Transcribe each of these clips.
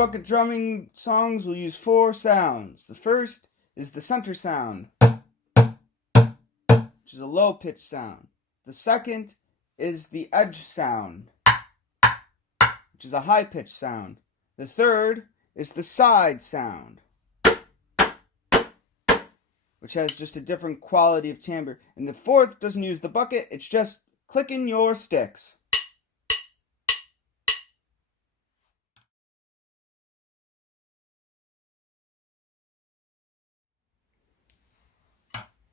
bucket drumming songs will use 4 sounds. The first is the center sound, which is a low pitch sound. The second is the edge sound, which is a high pitch sound. The third is the side sound, which has just a different quality of timbre. And the fourth doesn't use the bucket, it's just clicking your sticks.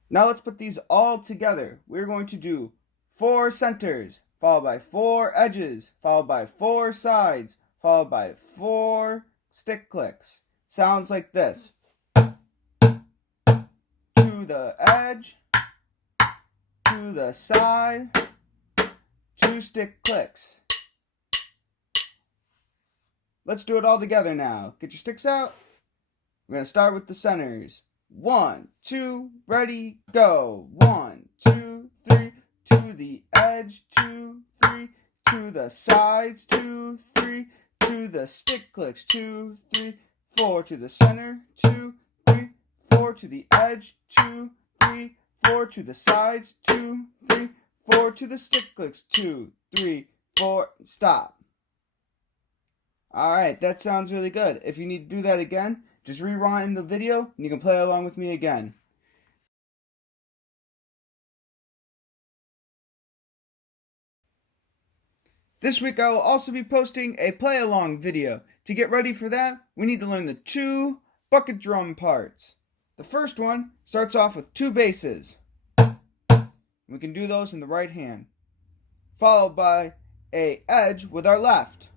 Now let's put these all together. We're going to do 4 centers, followed by 4 edges, followed by 4 sides, followed by 4 stick clicks. Sounds like this. To the edge, to the side, 2 stick clicks. Let's do it all together now. Get your sticks out. We're going to start with the centers. 1, 2, ready, go. 1, 2, 3, to the edge, 2, 3, to the sides, 2, 3, to the stick clicks, 2, 3, 4 to the center, 2, 3, 4 to the edge, 2, 3, 4 to the sides, 2, 3, 4 to the stick clicks, 2, 3, 4, stop. Alright, that sounds really good. If you need to do that again, just rewind the video and you can play along with me again. This week I will also be posting a play along video. To get ready for that, we need to learn the 2 bucket drum parts. The first one starts off with 2 basses. We can do those in the right hand, followed by an edge with our left.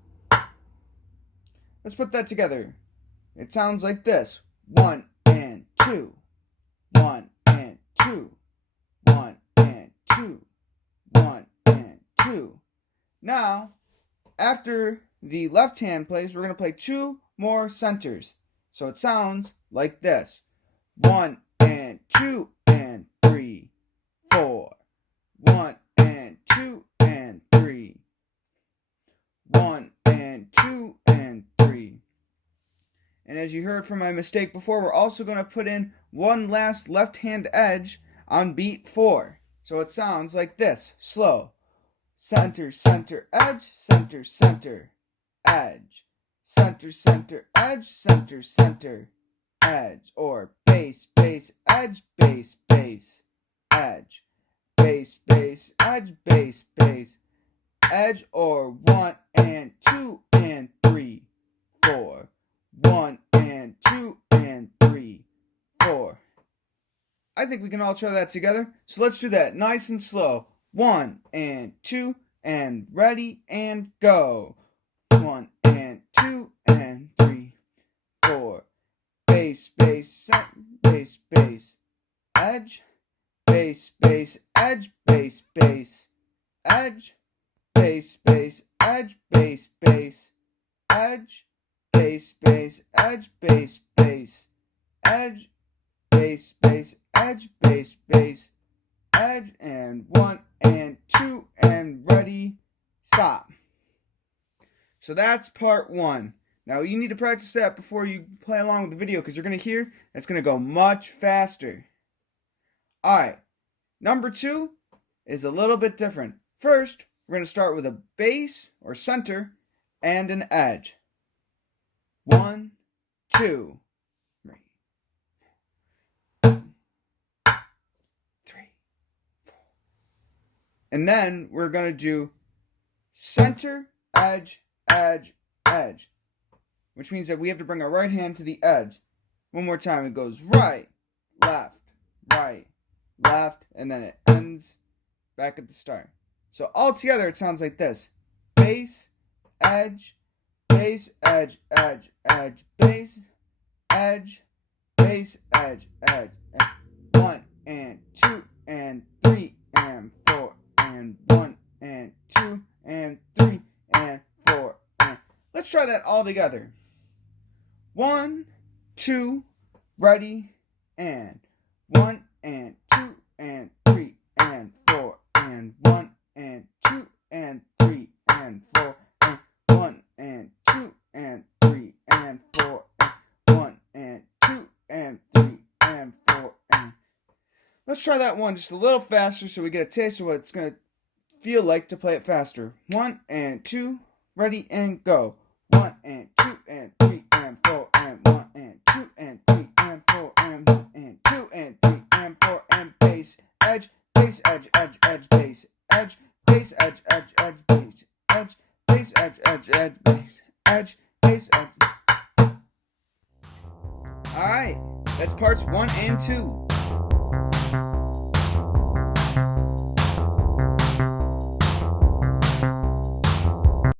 Let's put that together. It sounds like this. 1 and 2. 1 and 2. 1 and 2. 1 and 2. Now, after the left hand plays, we're going to play 2 more centers. So it sounds like this. 1 and 2 and 3, 4. 1 and 2 and 3. 1 and 2 and 3. And as you heard from my mistake before, we're also going to put in one last left hand edge on beat 4. So it sounds like this, slow. Center, center, edge, center, center, edge. Center, center, edge, center, center, edge. Or bass, bass, edge, bass, bass, edge. Bass, bass, edge, bass, bass, edge. Or 1 and 2 and 3, 4. 1 and 2 and 3, 4. I think we can all try that together. So let's do that nice and slow. 1 and 2 and ready and go. 1 and 2 and 3, 4. Bass, bass, bass, bass, edge. Bass, bass, edge, bass, bass, edge. Bass, bass, edge, bass, bass, edge. Bass, bass, edge, bass, bass, edge. Bass, bass, edge, bass, bass, edge. And 1 and 2 and ready, stop. So that's part 1. Now you need to practice that before you play along with the video, because you're going to hear it's going to go much faster. Alright, number 2 is a little bit different. First, we're going to start with a bass or center and an edge. 1, 2, 3, 3, 4. And then we're going to do center, edge, edge, edge, which means that we have to bring our right hand to the edge. One more time, it goes right, left, and then it ends back at the start. So all together it sounds like this. Bass, edge, bass, edge, edge, edge, bass, edge, bass, edge, edge, edge. 1 and 2 and 3 and 4 and 1 and 2 and 3 and 4 and... Let's try that all together. 1, 2, ready, and 1 and 2 and 3 and 4 and 1 and 2 and 3 and 4 and 1 and 2 and 3 and Let's try that one just a little faster so we get a taste of what it's going to feel like to play it faster. 1 and 2, ready and go. 1 and 2 and 3 and 4 and 1 and 2 and 3 and 4 and 1 and 2 and 3 and 4 and bass, edge, bass, edge, edge, edge, bass, edge, bass, edge, edge, edge, bass, edge, bass, edge, edge, edge, bass, edge, bass, edge. Alright, that's parts 1 and 2.